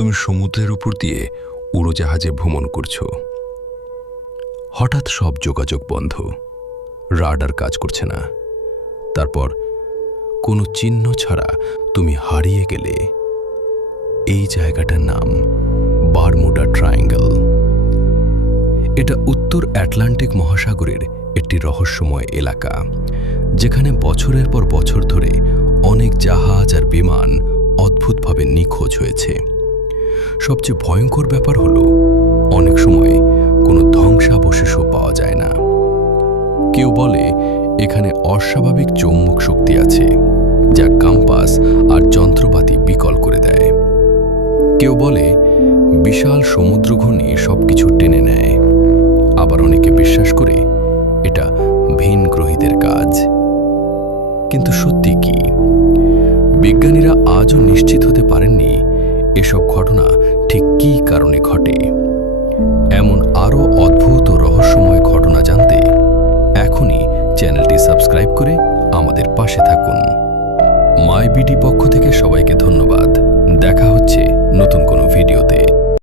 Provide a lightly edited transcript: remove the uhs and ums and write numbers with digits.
তুমি সমুদ্রের উপর দিয়ে উড়োজাহাজে ভ্রমণ করছো। হঠাৎ সব যোগাযোগ বন্ধ, রাডার কাজ করছে না। তারপর কোনো চিহ্ন ছাড়া তুমি হারিয়ে গেলে। এই জায়গাটার নাম বারমুডা ট্রায়াঙ্গল। এটা উত্তর আটলান্টিক মহাসাগরের একটি রহস্যময় এলাকা, যেখানে বছরের পর বছর ধরে অনেক জাহাজ আর বিমান অদ্ভুতভাবে নিখোঁজ হয়েছে। সবচেয়ে ভয়ঙ্কর ব্যাপার হলো, অনেক সময় কোনো ধ্বংসাবশেষও পাওয়া যায় না। কেউ বলে এখানে অস্বাভাবিক চৌম্বক শক্তি আছে, যা কম্পাস আর যন্ত্রপাতি বিকল করে দেয়। কেউ বলে বিশাল সমুদ্রঘূর্ণি সবকিছু টেনে নেয়। আবার অনেকে বিশ্বাস করে এটা ভিন গ্রহীদের কাজ। কিন্তু সত্যি কি? বিজ্ঞানীরা আজও নিশ্চিত হতে পারেননি এসব ঘটনা ঠিক কী কারণে ঘটে। এমন আরও অদ্ভুত ও রহস্যময় ঘটনা জানতে এখনই চ্যানেলটি সাবস্ক্রাইব করে আমাদের পাশে থাকুন। মাইবিডি পক্ষ থেকে সবাইকে ধন্যবাদ। দেখা হচ্ছে নতুন কোনো ভিডিওতে।